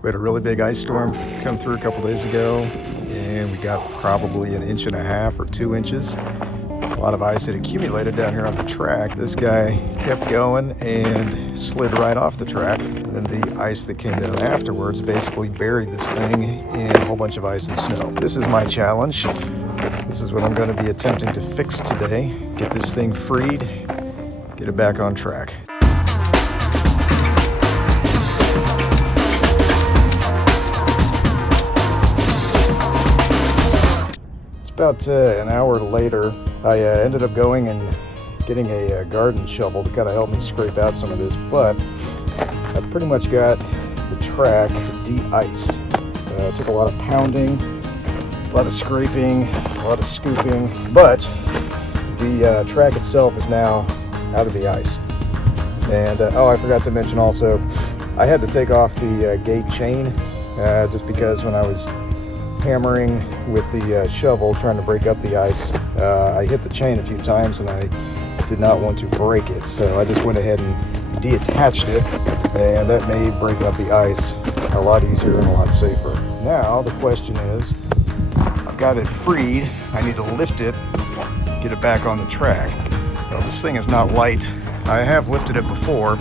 We had a really big ice storm come through a couple days ago, and we got probably 1.5 or 2 inches. A lot of ice had accumulated down here on the track. This guy kept going and slid right off the track. Then the ice that came down afterwards basically buried this thing in a whole bunch of ice and snow. This is my challenge. This is what I'm going to be attempting to fix today. Get this thing freed, get it back on track. About an hour later, I ended up going and getting a garden shovel to kind of help me scrape out some of this, but I pretty much got the track de-iced. It took a lot of pounding, a lot of scraping, a lot of scooping, but the track itself is now out of the ice. And oh, I forgot to mention also, I had to take off the gate chain just because when I was hammering with the shovel trying to break up the ice, I hit the chain a few times and I did not want to break it, so I just went ahead and detached it, and that made breaking up the ice a lot easier and a lot safer. Now the question is, I've got it freed, I need to lift it, get it back on the track. Well, this thing is not light. I have lifted it before.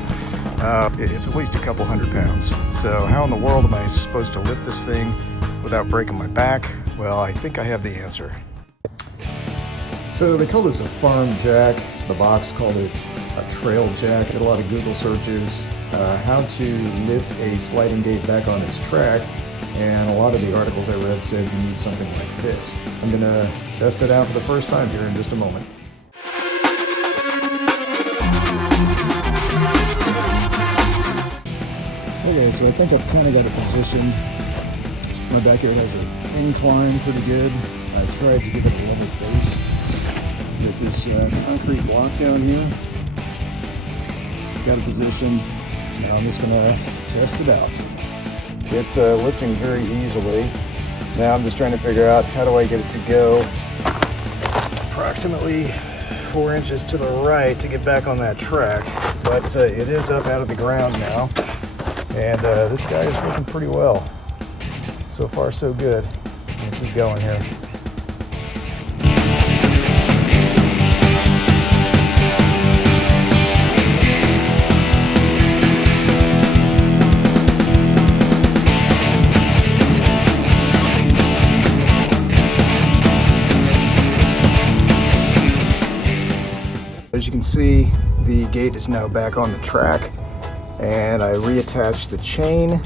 It's at least a couple 100 pounds. So how in the world am I supposed to lift this thing without breaking my back? Well, I think I have the answer. So they call this a farm jack. The box called it a trail jack. Did a lot of Google searches, how to lift a sliding gate back on its track, and a lot of the articles I read said you need something like this. I'm gonna test it out for the first time here in just a moment. Okay, so I think I've kind of got a position. My backyard has an incline pretty good. I tried to give it a level base with this concrete block down here. Got a position. Now I'm just gonna test it out. It's lifting very easily. Now I'm just trying to figure out how do I get it to go approximately 4 inches to the right to get back on that track. But it is up out of the ground now. And this guy is working pretty well. So far, so good. I'll keep going here. As you can see, the gate is now back on the track, and I reattached the chain.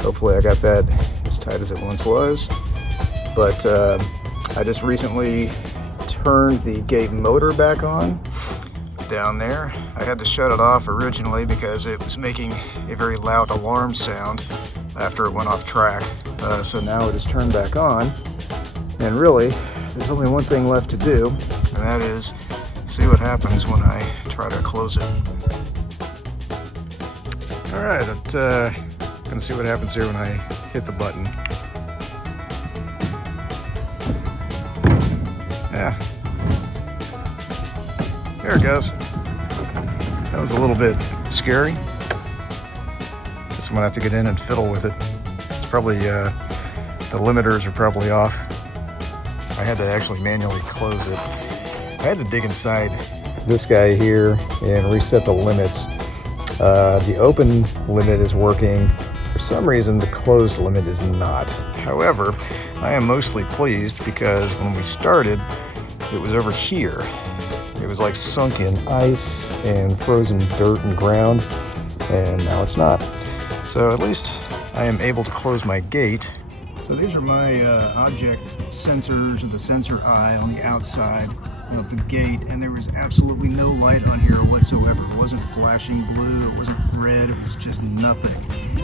Hopefully I got that as tight as it once was, but I just recently turned the gate motor back on down there. I had to shut it off originally because it was making a very loud alarm sound after it went off track. So now it is turned back on, and really there's only one thing left to do, and that is see what happens when I try to close it. Alright, gonna see what happens here when I hit the button. Yeah. There it goes. That was a little bit scary. Guess I'm gonna have to get in and fiddle with it. It's probably, the limiters are probably off. I had to actually manually close it. I had to dig inside this guy here and reset the limits. The open limit is working. For some reason, the closed limit is not. However, I am mostly pleased because when we started, it was over here. It was like sunk in ice and frozen dirt and ground, and now it's not. So at least I am able to close my gate. So these are my object sensors, or the sensor eye on the outside of the gate, and there was absolutely no light on here whatsoever. It wasn't flashing blue, it wasn't red, it was just nothing.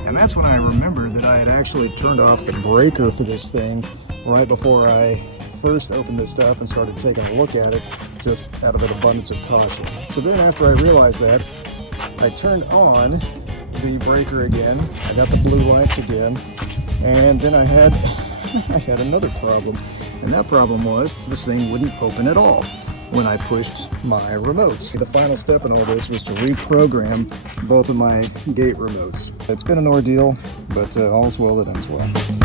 And that's when I remembered that I had actually turned off the breaker for this thing right before I first opened this up and started taking a look at it, just out of an abundance of caution. So then after I realized that, I turned on the breaker again, I got the blue lights again, and then I had another problem. And that problem was this thing wouldn't open at all. when I pushed my remotes. The final step in all this was to reprogram both of my gate remotes. It's been an ordeal, but all's well that ends well.